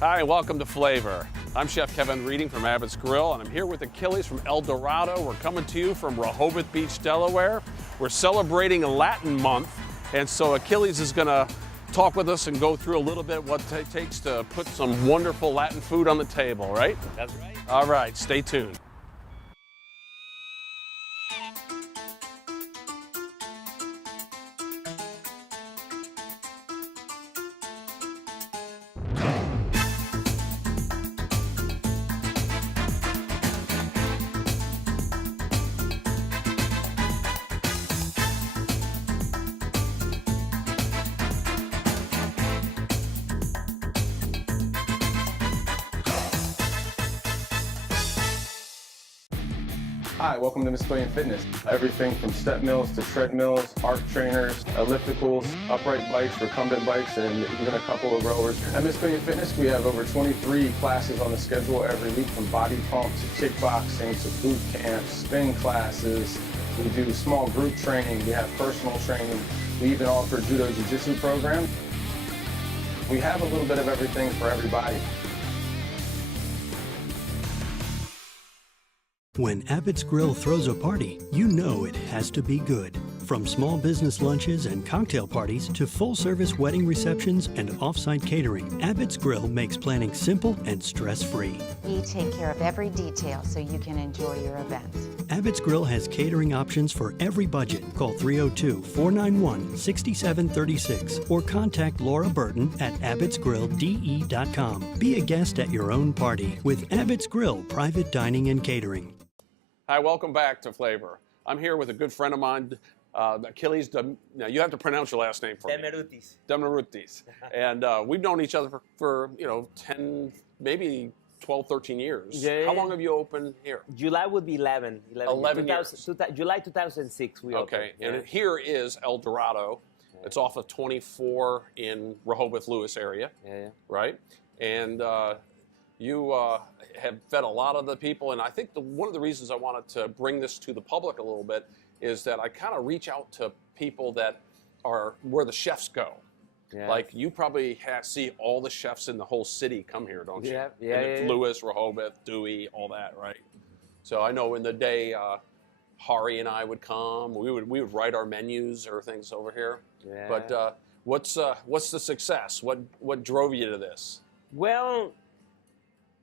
Hi, welcome to Flavor. I'm Chef Kevin Reading from Abbott's Grill, and I'm here with Achilles from El Dorado. We're coming to you from Rehoboth Beach, Delaware. We're celebrating Latin Month, and so Achilles is gonna talk with us and go through a little bit what it takes to put some wonderful Latin food on the table, right? That's right. All right, stay tuned. Hi, welcome to Miss Billion Fitness. Everything from step mills to treadmills, arc trainers, ellipticals, upright bikes, recumbent bikes, and even a couple of rowers. At Miss Billion Fitness, we have over 23 classes on the schedule every week, from body pump to kickboxing to boot camps, spin classes. We do small group training. We have personal training. We even offer judo jiu-jitsu program. We have a little bit of everything for everybody. When Abbott's Grill throws a party, you know it has to be good. From small business lunches and cocktail parties to full-service wedding receptions and off-site catering, Abbott's Grill makes planning simple and stress-free. We take care of every detail so you can enjoy your event. Abbott's Grill has catering options for every budget. Call 302-491-6736 or contact Laura Burton at abbotsgrilldE.com. Be a guest at your own party with Abbott's Grill Private Dining and Catering. Hi, welcome back to Flavor. I'm here with a good friend of mine, Achilles. Now you have to pronounce your last name for me. Demerutis. And we've known each other for 10, maybe 12, 13 years. Yeah. How long have you opened here? July would be 11 years. July 2006 we opened. Okay, and here is El Dorado. It's off of 24 in Rehoboth Lewis area, right? And you have fed a lot of the people, and I think one of the reasons I wanted to bring this to the public a little bit is that I kind of reach out to people that are where the chefs go. Yeah. Like you probably see all the chefs in the whole city come here, don't you? Yeah. Lewis, Rehoboth, Dewey, all that, right? So I know in the day, Hari and I would come. We would write our menus or things over here. Yeah. But what's the success? What drove you to this? Well,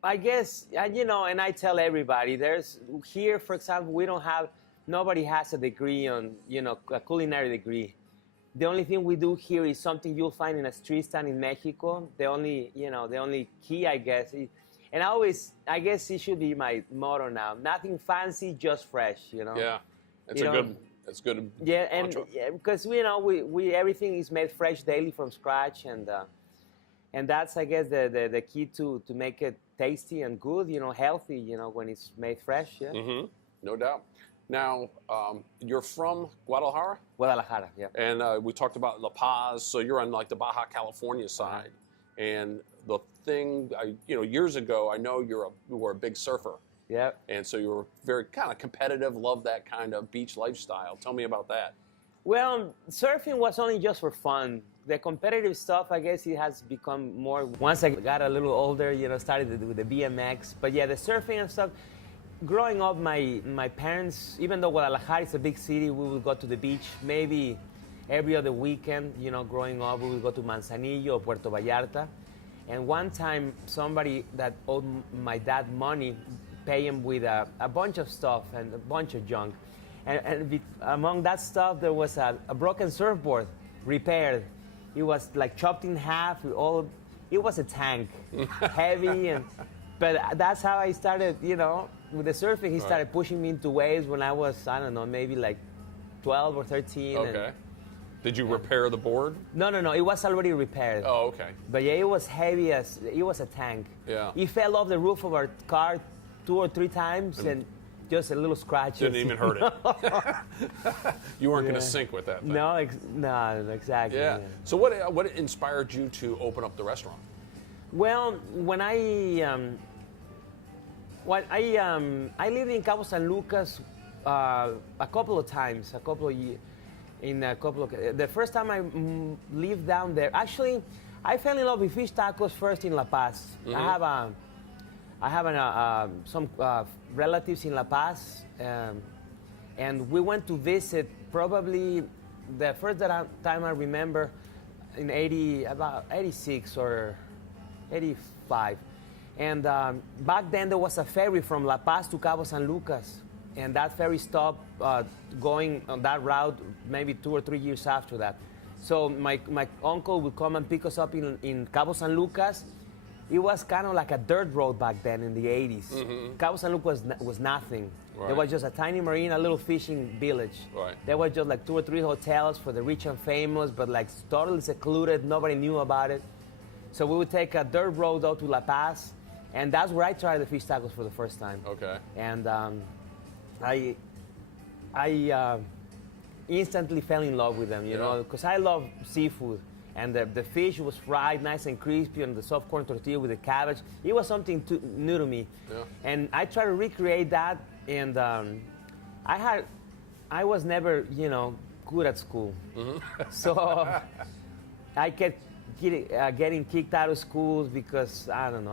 I guess, and I tell everybody, here, for example, nobody has a degree on, a culinary degree. The only thing we do here is something you'll find in a street stand in Mexico. The only key, I guess, and I guess it should be my motto now. Nothing fancy, just fresh, Yeah, it's good. Yeah, and because we everything is made fresh daily from scratch, and that's, I guess, the key to make it tasty and good, healthy, when it's made fresh. Yeah. Mm-hmm. No doubt. Now, you're from Guadalajara? Guadalajara, yeah. And we talked about La Paz, so you're on like the Baja California side. And the thing, years ago, I know you were a big surfer. Yeah. And so you were very kind of competitive, loved that kind of beach lifestyle. Tell me about that. Well, surfing was only just for fun. The competitive stuff, I guess, it has become more. Once I got a little older, started with the BMX. But yeah, the surfing and stuff. Growing up, my parents, even though Guadalajara is a big city, we would go to the beach maybe every other weekend. Growing up, we would go to Manzanillo or Puerto Vallarta. And one time, somebody that owed my dad money paid him with a bunch of stuff and a bunch of junk. And among that stuff, there was a broken surfboard repaired. It was like chopped in half. It was a tank, heavy, but that's how I started. With the surfing, he started pushing me into waves when I was, I don't know, maybe like 12 or 13. Okay. Did you repair the board? No, it was already repaired. Oh, okay. But yeah, it was heavy as it was a tank. Yeah. It fell off the roof of our car 2 or 3 times and just a little scratch. Didn't even hurt it. You weren't going to sink with that thing. No, exactly. Yeah. So what inspired you to open up the restaurant? Well, when I lived in Cabo San Lucas a couple of times, a couple of years. The first time I lived down there, actually, I fell in love with fish tacos first in La Paz. I have some relatives in La Paz, and we went to visit probably the first time I remember in about 86 or 85. And back then there was a ferry from La Paz to Cabo San Lucas. And that ferry stopped going on that route maybe 2 or 3 years after that. So my uncle would come and pick us up in Cabo San Lucas. It was kind of like a dirt road back then in the 80s. Cabo San Lucas was nothing. Right. There was just a tiny marina, a little fishing village. Right. There was just like 2 or 3 hotels for the rich and famous, but like totally secluded. Nobody knew about it. So we would take a dirt road out to La Paz, and that's where I tried the fish tacos for the first time. Okay. And I instantly fell in love with them, you know, because I love seafood. And the fish was fried nice and crispy on the soft corn tortilla with the cabbage. It was something new to me. Yeah. And I tried to recreate that, and I was never, you know, good at school. So I kept getting kicked out of schools because, I don't know,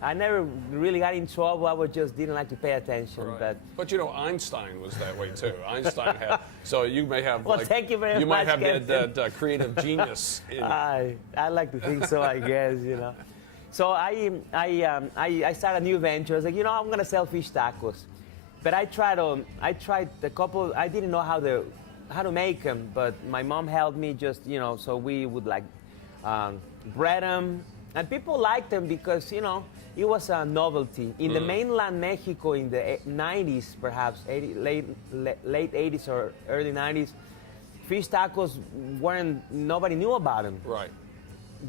I never really got in trouble. I just didn't like to pay attention. Right. But you know, Einstein was that way too. Einstein had. So you may have. Well, thank you very much. You might have that creative genius. I like to think so. I guess, you know. So I started a new venture. I was like, you know, I'm gonna sell fish tacos. But I tried a couple. I didn't know how to make them. But my mom helped me. Just, you know, so we would like bread them. And people liked them because, you know, it was a novelty. In the mainland Mexico in the 90s, perhaps, late 80s or early 90s, fish tacos nobody knew about them. Right.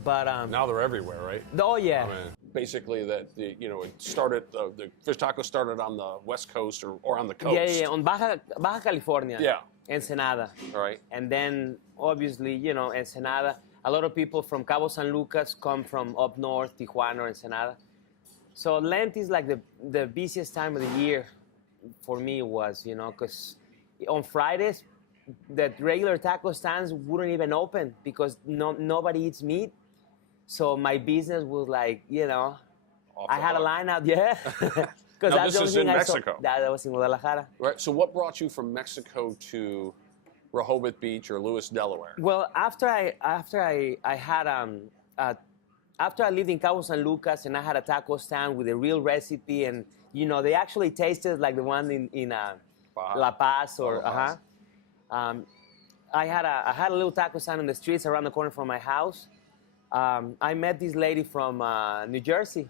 But now they're everywhere, right? Oh, yeah. I mean, basically, it started, the fish tacos started on the West Coast or on the coast. Yeah, on Baja California. Yeah. Ensenada. All right. And then, obviously, you know, Ensenada. A lot of people from Cabo San Lucas come from up north, Tijuana or Ensenada. So Lent is like the busiest time of the year for me was, you know, because on Fridays, the regular taco stands wouldn't even open because nobody eats meat. So my business was like, you know, I had a line out, yeah. Now this is in Mexico. That was in Guadalajara. Right. So what brought you from Mexico to Rehoboth Beach or Lewis, Delaware? Well, after I lived in Cabo San Lucas and I had a taco stand with a real recipe, and you know they actually tasted like the one in La Paz or I had a little taco stand on the streets around the corner from my house. I met this lady from New Jersey.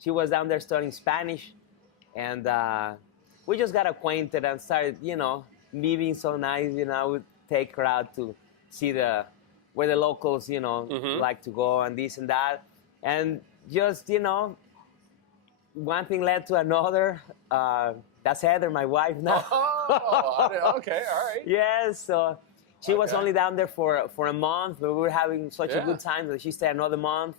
She was down there studying Spanish, and we just got acquainted and started, you know, me being so nice, you know, I would take her out to see where the locals, you know, like to go and this and that. And just, you know, one thing led to another. That's Heather, my wife now. Oh, okay, all right. Yes, so she was only down there for a month, but we were having such a good time that she stayed another month.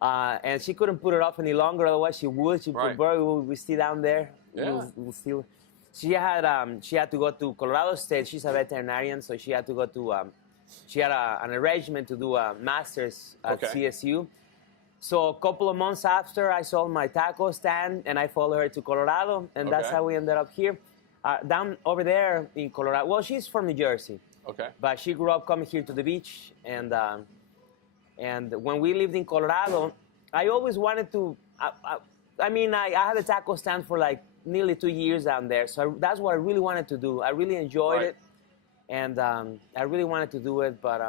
And she couldn't put it off any longer, otherwise she would. She would stay down there. Yeah. We'll still. She had to go to Colorado State. She's a veterinarian, so she had to go to. She had an arrangement to do a master's at CSU. So a couple of months after, I sold my taco stand, and I followed her to Colorado, and that's how we ended up here, down over there in Colorado. Well, she's from New Jersey. Okay. But she grew up coming here to the beach, and when we lived in Colorado, I always wanted to. I had a taco stand for like nearly 2 years down there. So that's what I really wanted to do. I really enjoyed it. And I really wanted to do it, but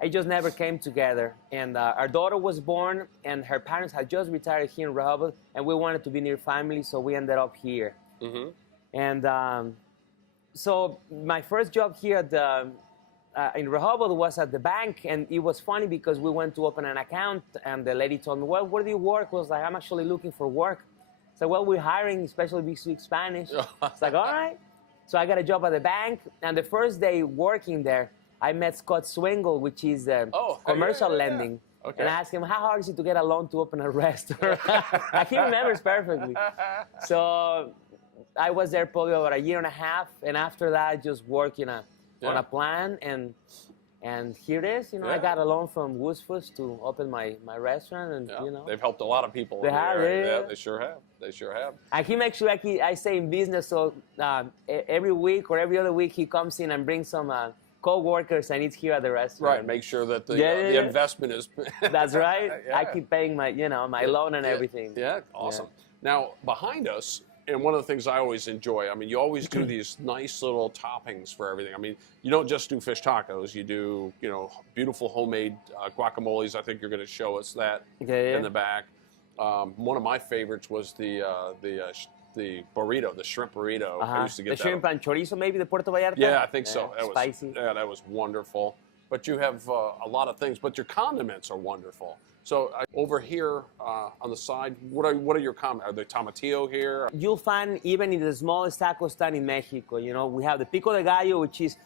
it just never came together. And our daughter was born, and her parents had just retired here in Rehoboth, and we wanted to be near family, so we ended up here. And so my first job here in Rehoboth was at the bank, and it was funny because we went to open an account, and the lady told me, well, where do you work? I was like, I'm actually looking for work. So, well, we're hiring, especially if you speak Spanish. It's like, all right. So I got a job at the bank, and the first day working there, I met Scott Swingle, which is commercial lending. Okay. And I asked him, how hard is it to get a loan to open a restaurant? He remembers perfectly. So I was there probably about a year and a half, and after that, just working on a plan, and here it is. I got a loan from Woosfus to open my restaurant, and they've helped a lot of people. They have, yeah, they sure have. They sure have. And he makes sure, like I say in business, so every week or every other week he comes in and brings some co-workers and eats here at the restaurant. Right, make sure that the investment is. That's right. Yeah. I keep paying my my loan and everything. Yeah, awesome. Now behind us. And one of the things I always enjoy, I mean, you always do these nice little toppings for everything. I mean, you don't just do fish tacos. You do, beautiful homemade guacamoles. I think you're going to show us that in the back. One of my favorites was the burrito, the shrimp burrito. I used to get the shrimp and chorizo, maybe, the Puerto Vallarta? Yeah, I think so. That spicy. That was wonderful. But you have a lot of things. But your condiments are wonderful. So over here on the side, what are your comments? Are there tomatillo here? You'll find even in the smallest taco stand in Mexico, we have the pico de gallo, which is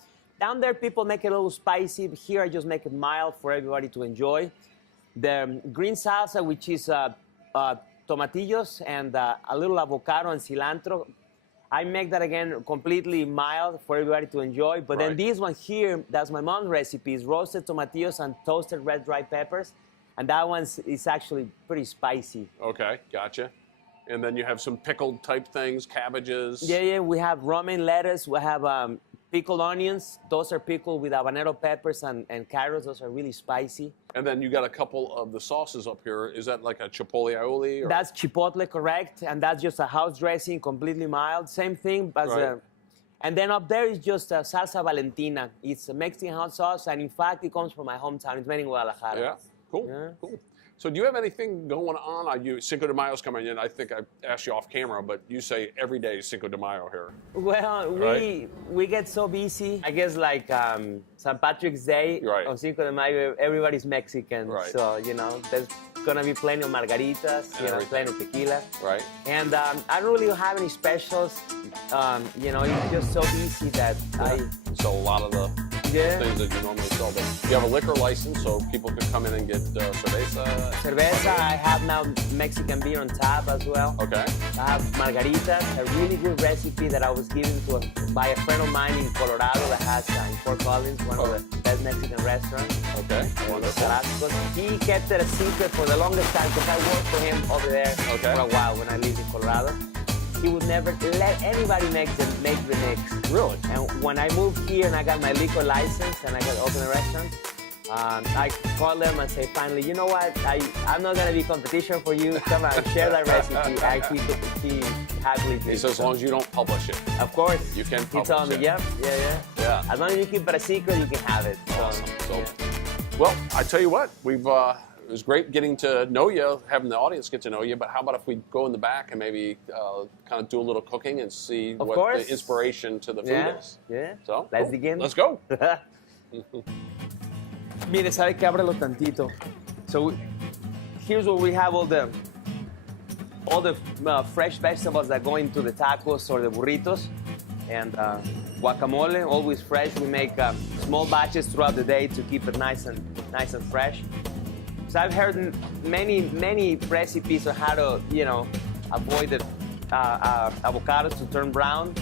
down there. People make it a little spicy. Here I just make it mild for everybody to enjoy. The green salsa, which is tomatillos and a little avocado and cilantro. I make that again completely mild for everybody to enjoy. But then this one here, that's my mom's recipe, is roasted tomatillos and toasted red dry peppers. And that one is actually pretty spicy. Okay, gotcha. And then you have some pickled type things, cabbages. Yeah, we have romaine lettuce. We have pickled onions. Those are pickled with habanero peppers and carrots. Those are really spicy. And then you got a couple of the sauces up here. Is that like a chipotle aioli? Or? That's chipotle, correct. And that's just a house dressing, completely mild. Same thing. As and then up there is just a salsa Valentina. It's a Mexican hot sauce. And in fact, it comes from my hometown. It's made in Guadalajara. Yeah. Cool. Yeah. Cool. So do you have anything going on? Cinco de Mayo's coming in. I think I asked you off camera, but you say every day is Cinco de Mayo here. Well, we get so busy. I guess like St. Patrick's Day on Cinco de Mayo, everybody's Mexican. Right. So, there's going to be plenty of margaritas, plenty of tequila. Right. And I don't really have any specials. It's just so easy that I sell a lot of the things that you normally sell. But you have a liquor license, so people can come in and get cerveza. Cerveza. I have now Mexican beer on tap as well. Okay. I have margaritas, a really good recipe that I was given by a friend of mine in Colorado that has in Fort Collins, one of the best Mexican restaurants. Okay. Wonderful. He kept it a secret for the longest time because I worked for him over there for a while when I lived in Colorado. He would never let anybody make the mix. Really? And when I moved here and I got my liquor license and I got to open a restaurant, I called them and say, finally, you know what? I'm not going to be competition for you. Come on, share that recipe. And he happily did. He says, as long as you don't publish it. Of course. You can publish it. He told me, yeah. As long as you keep it a secret, you can have it. Awesome. Well, I tell you what, it was great getting to know you, having the audience get to know you, but how about if we go in the back and maybe kind of do a little cooking and see what the inspiration to the food is? Yeah. So, let's begin. Let's go. Mire, sabe que ábrelo tantito. So here's where we have all the fresh vegetables that go into the tacos or the burritos, and guacamole, always fresh. We make small batches throughout the day to keep it nice and fresh. So I've heard many recipes on how to avoid the avocados to turn brown.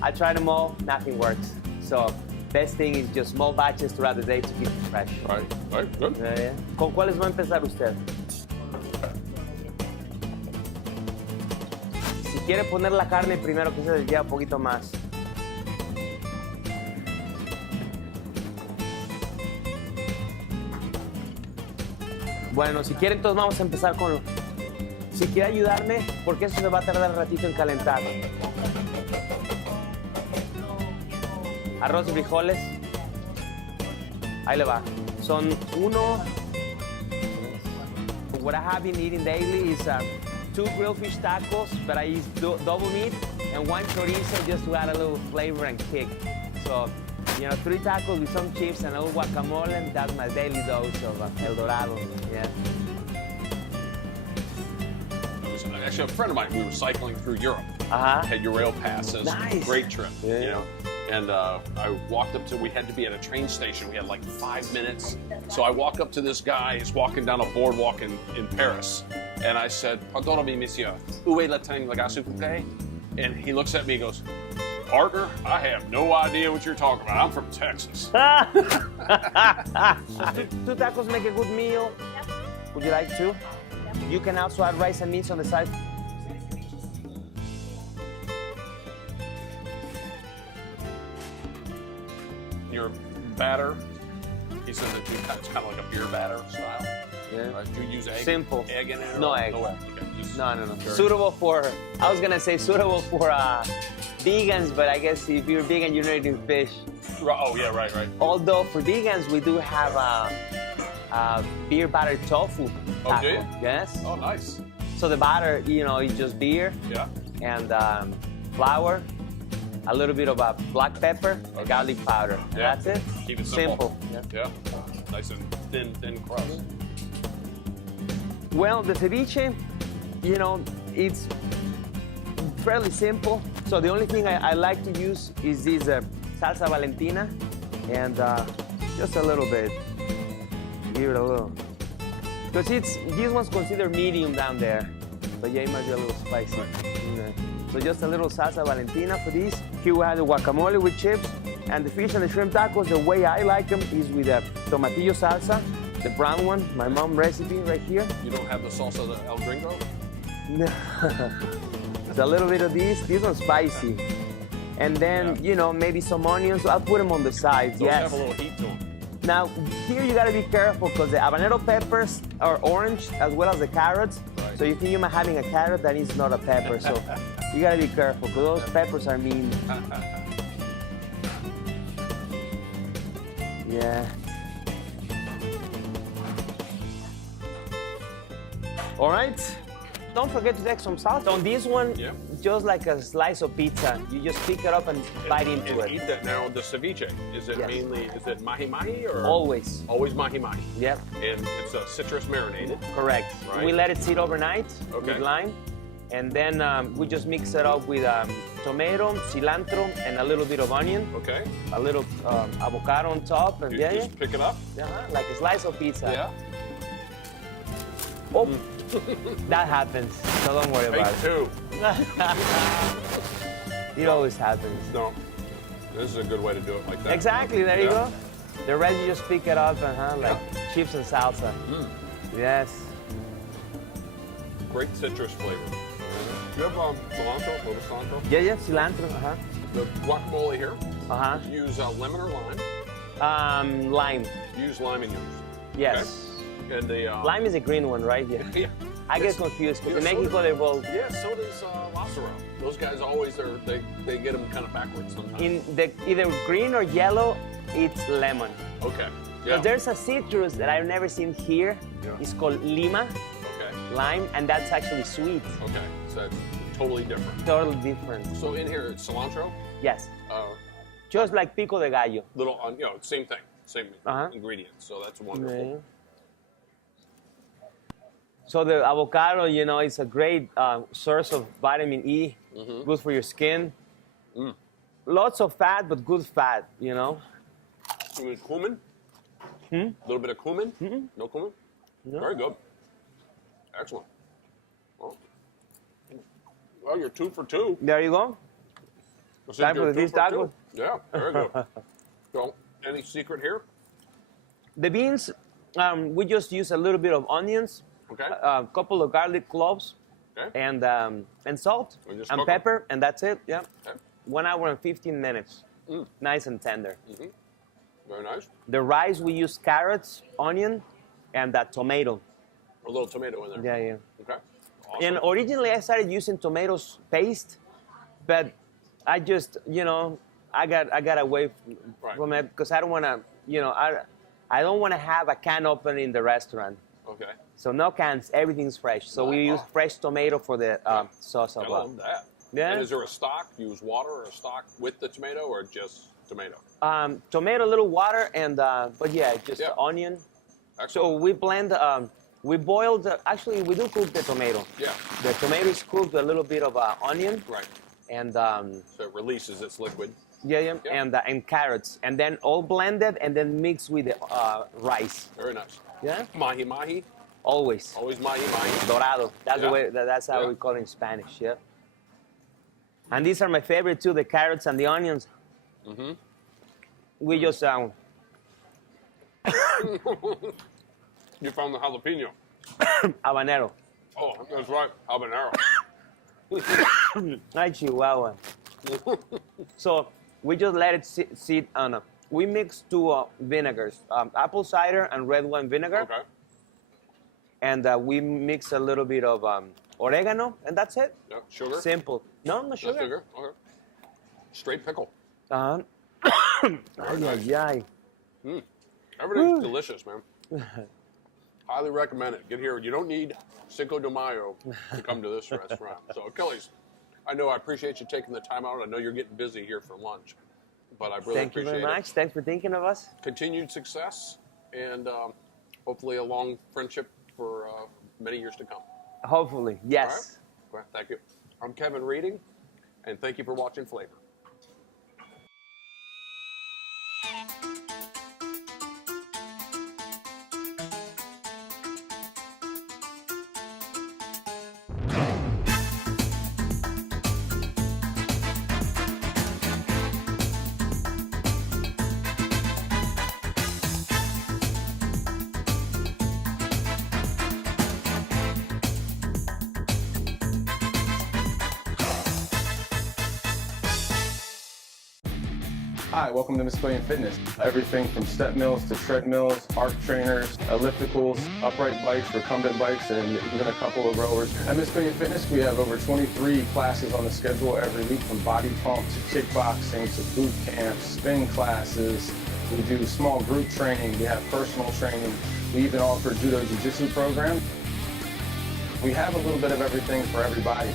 I tried them all, nothing works. So best thing is just small batches throughout the day to keep it fresh. Right, good. Yeah. ¿Con cuáles va a empezar usted? Si quiere poner la carne primero, que se lleva un poquito más. Bueno, si quiere, entonces vamos a empezar con... Si quiere ayudarme, porque eso me va a tardar un ratito en calentar. Arroz y frijoles. Ahí le va. Son uno... What I have been eating daily is 2 grilled fish tacos, but I use double meat, and 1 chorizo just to add a little flavor and kick. So, 3 tacos with some chips and a little guacamole, and that's my daily dose of El Dorado. Yeah. Actually, a friend of mine, we were cycling through Europe. Had your rail passes. Nice. Great trip. Yeah. And I walked up to, we had to be at a train station. We had like 5 minutes. So I walk up to this guy, he's walking down a boardwalk in Paris. And I said, pardonnez-moi, monsieur, où est le train, la gare, s'il vous plaît? And he looks at me and goes, partner, I have no idea what you're talking about. I'm from Texas. 2 tacos make a good meal. Would you like 2? You can also add rice and meats on the side. Your batter, he said that it's kind of like a beer batter style. Yeah. Do you use egg? Simple. Egg in it? No or- egg. No egg. Okay. Just No. very- Suitable for, I was gonna say suitable for vegans, but I guess if you're vegan, you're not eating fish. Oh, yeah, right. Although for vegans, we do have beer battered tofu. Oh, taco. do you? Yes. Oh, nice. So the batter, is just beer Yeah. and flour, a little bit of black pepper, and garlic powder. And Yeah. that's it. Keep it simple. Yeah. Yeah. Nice and thin crust. Well, the ceviche, it's fairly simple. So the only thing I like to use is this salsa Valentina, and just a little bit. Give it a little. Because this one's considered medium down there. But yeah, it might be a little spicy. Yeah. So just a little salsa Valentina for this. Here we have the guacamole with chips. And the fish and the shrimp tacos, the way I like them is with a tomatillo salsa, the brown one, my mom recipe right here. You don't have the salsa de El Gringo? So a little bit of this. This one's spicy. And then, maybe some onions. I'll put them on the sides, Those yes. have a little heat to them. Now, here you gotta be careful because the habanero peppers are orange as well as the carrots. Right. So you think you're having a carrot, that is not a pepper. So you gotta be careful because those peppers are mean. Yeah. All right. Don't forget to take some salsa. On this one, Yeah. just like a slice of pizza, you just pick it up and bite into and it. eat that. Now, the ceviche, is it Yes. mainly, is it mahi-mahi or? Always. Always mahi-mahi. Yep. And it's citrus marinated. Correct. Right. We let it sit overnight Okay. with lime, and then we just mix it up with tomato, cilantro, and a little bit of onion, Okay. a little avocado on top, and You yeah, just pick it up. like a slice of pizza. Yeah. Oh, that happens. So don't worry Take about it. 2. It always happens. No. This is a good way to do it like that. Exactly. There you Yeah. go. The rest you just pick it up and like chips and salsa. Yes. Great citrus flavor. You have cilantro, a little cilantro. Yeah, cilantro. The guacamole here. Uh You use lemon or lime? huh. Lime. You use lime in yours. Yes. And the Lime is a green one, right? Yeah. Yeah. I get confused because Yeah, in so Mexico they roll. Yeah, so does Lázaro. Those guys always are. They get them kind of backwards sometimes. In the either green or yellow, it's lemon. Okay. But Yeah. there's a citrus that I've never seen here. Yeah. It's called lima, Okay. lime, and that's actually sweet. Okay. So it's totally different. Totally different. So in here it's cilantro. Yes. Uh, Just like pico de gallo. little, same thing, same Uh-huh. ingredients. So that's wonderful. Yeah. So the avocado, is a great source of vitamin E, good for your skin. Lots of fat, but good fat, You need cumin. A little bit of cumin. No cumin. No. Very good. Excellent. Well, you're 2 for 2. There you go. I said Time for you're the 2 fish for 2. taco. Yeah, very good. So, any secret here? The beans, we just use a little bit of onions, Okay. a couple of garlic cloves, Okay. and salt, And just and cook 'em. pepper, and that's it. Yeah. Okay. 1 hour and 15 minutes. Nice and tender. Very nice. The rice, we use carrots, onion, and that tomato. A little tomato in there. Yeah, yeah. Okay. Awesome. And originally I started using tomatoes paste, but I just, I got away Right. from it because I don't want to, I don't want to have a can open in the restaurant. Okay. So no cans, everything's fresh. So we use fresh tomato for the sauce I of love that. Yeah. And is there a stock? You use water or a stock with the tomato or just tomato? tomato, a little water, and but yeah, just Yeah. onion. Excellent. So we blend. We boiled. Actually, we do cook the tomato. Yeah. The tomato is cooked with a little bit of onion, Right. and So it releases its liquid. Yeah. And carrots, and then all blended and then mixed with the rice. Very nice. Yeah. Mahi mahi. Always. Always mahi mahi. Dorado. That's Yeah. the way. That's how Yeah. we call it in Spanish. Yeah. And these are my favorite too: the carrots and the onions. Mm-hmm. We just You found the jalapeno. habanero. Oh, that's right, habanero. Ay, Chihuahua. So we just let it sit on. We mix two vinegars: apple cider and red wine vinegar. Okay. And we mix a little bit of oregano, and that's it. Yeah, sugar. Simple. No No sugar. sugar. Okay. Straight pickle. Ay, ay, ay. Everything's delicious, man. Highly recommend it. Get here. You don't need Cinco de Mayo to come to this restaurant. So, Achilles, I know I appreciate you taking the time out. I know you're getting busy here for lunch, but I really Thank you appreciate very much. Thanks for thinking of us. Continued success and hopefully a long friendship for many years to come. Hopefully, yes. All right. Thank you. I'm Kevin Reading, and thank you for watching Flavor. Hi, welcome to Miss Billion Fitness. Everything from step mills to treadmills, arc trainers, ellipticals, upright bikes, recumbent bikes, and even a couple of rowers. At Miss Billion Fitness, we have over 23 classes on the schedule every week, from body pump to kickboxing to boot camps, spin classes. We do small group training. We have personal training. We even offer judo jiu-jitsu program. We have a little bit of everything for everybody.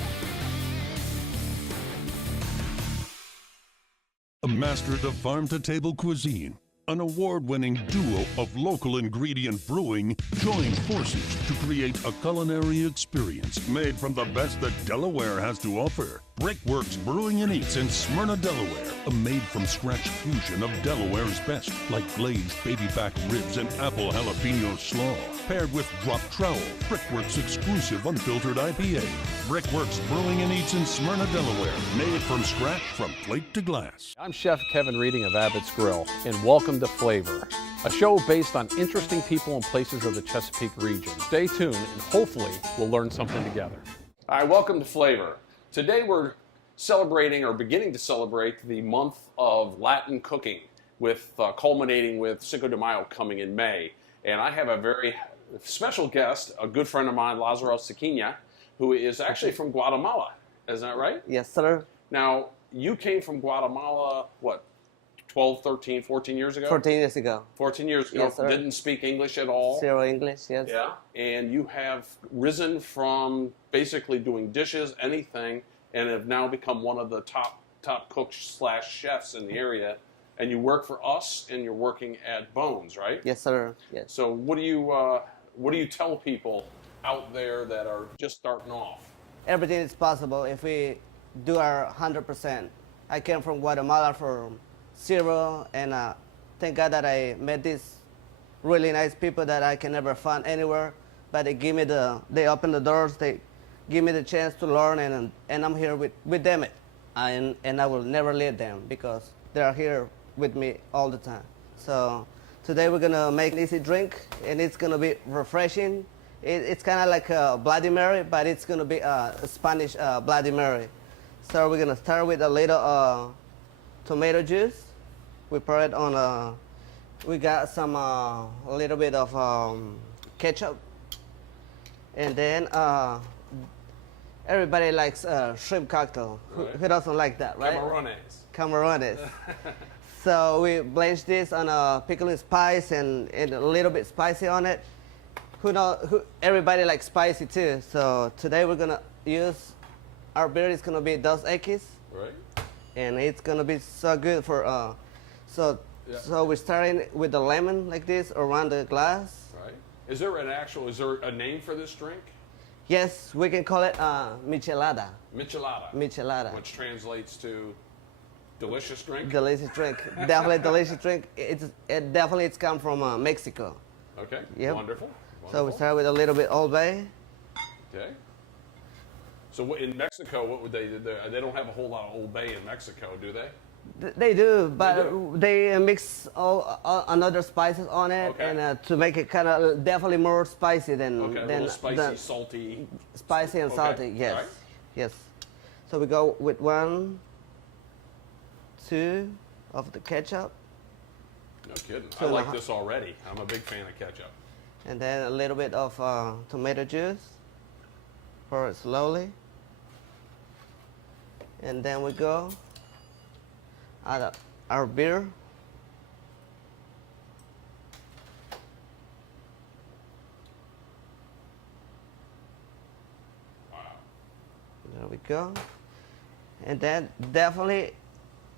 Mastered of farm-to-table cuisine, an award-winning duo of local ingredient brewing join forces to create a culinary experience made from the best that Delaware has to offer. Brickworks Brewing and Eats in Smyrna, Delaware, a made-from-scratch fusion of Delaware's best, like glazed baby back ribs and apple jalapeno slaw, paired with drop trowel, Brickworks exclusive unfiltered IPA. Brickworks Brewing and Eats in Smyrna, Delaware, made from scratch from plate to glass. I'm Chef Kevin Reading of Abbott's Grill, and welcome to Flavor, a show based on interesting people and places of the Chesapeake region. Stay tuned, and hopefully we'll learn something together. All right, welcome to Flavor. Today we're celebrating, or beginning to celebrate, the month of Latin cooking, with culminating with Cinco de Mayo coming in May. And I have a very special guest, a good friend of mine, Lázaro Sequina, who is actually from Guatemala. Isn't that right? Yes, sir. Now, you came from Guatemala, what, 12, 13, 14 years ago? 14 years ago. 14 years ago. Yes, sir. Didn't speak English at all. Zero English, yes. Yeah. And you have risen from basically doing dishes, anything, and have now become one of the top cooks / chefs in the area. And you work for us, and you're working at Bones, right? Yes, sir. Yes. So what do you tell people out there that are just starting off? Everything is possible if we do our 100%. I came from Guatemala from zero, and thank God that I met these really nice people that I can never find anywhere. But they open the doors, they give me the chance to learn, and I'm here with them. And I will never leave them because they are here with me all the time. So today we're gonna make an easy drink, and it's gonna be refreshing. It's kind of like a Bloody Mary, but it's gonna be a Spanish Bloody Mary. So we're gonna start with a little tomato juice. We pour it on we got some a little bit of ketchup, and then everybody likes shrimp cocktail. Right. Who doesn't like that, right? Camarones. So we blanch this on a pickling spice and a little bit spicy on it. Everybody likes spicy too. So today we're gonna use, our beer is gonna be Dos Equis. Right. And it's gonna be so good for, so we're starting with the lemon like this around the glass. Right. Is there a name for this drink? Yes, we can call it michelada. Michelada. Michelada. Which translates to delicious drink. Delicious drink. Definitely delicious drink. It definitely it's come from Mexico. Okay. Yep. Wonderful. So we start with a little bit Old Bay. Okay. So in Mexico, what would they do? They don't have a whole lot of Old Bay in Mexico, do they? They do, but they mix all another spices on it, Okay. and to make it kind of definitely more spicy than Okay, a little spicy, salty. Spicy and Okay, salty, yes, all right. yes. So we go with 1, 2 of the ketchup, No kidding. I Two and a like half. this already. I'm a big fan of ketchup. and then a little bit of tomato juice. Pour it slowly, and then we go add our beer. Wow. There we go. And then definitely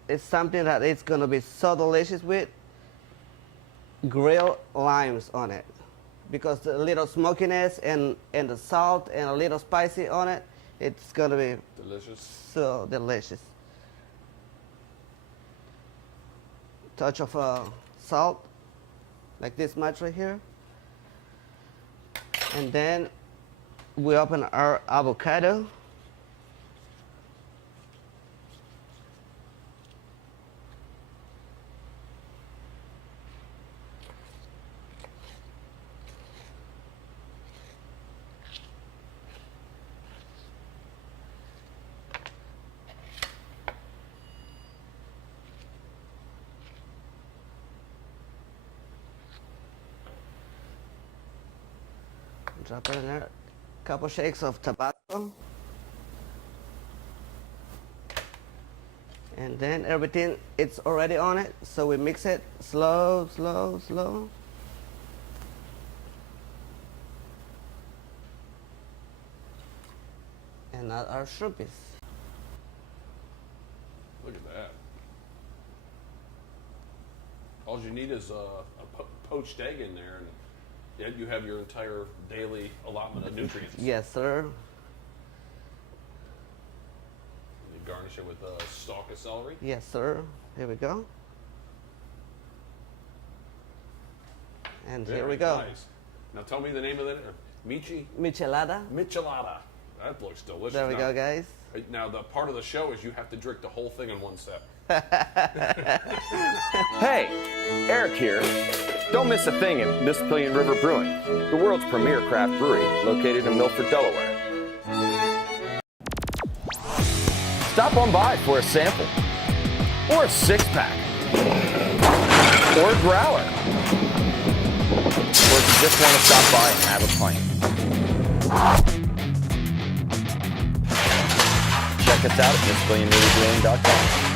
it's something that it's gonna be so delicious with grilled limes on it. Because the little smokiness and the salt and a little spicy on it, it's gonna be Delicious. so delicious. Touch of salt, like this much right here. And then we open our avocado. Drop it in there. Couple shakes of Tabasco. And then everything, it's already on it. So we mix it slow, slow, slow. And add our shrimpies. Look at that. All you need is a poached egg in there, and yet you have your entire daily allotment of nutrients. Yes, sir. You garnish it with a stalk of celery. Yes, sir. Here we go. And here we Very go. Nice. Now tell me the name of it. Michelada. Michelada. That looks delicious. There we Now- go, guys. Now the part of the show is you have to drink the whole thing in one step. Hey, Eric here. Don't miss a thing at Mississippian River Brewing, the world's premier craft brewery located in Milford, Delaware. Stop on by for a sample, or a six-pack, or a growler, or if you just want to stop by and have a pint. Check us out at MississippianRiverBrewing.com.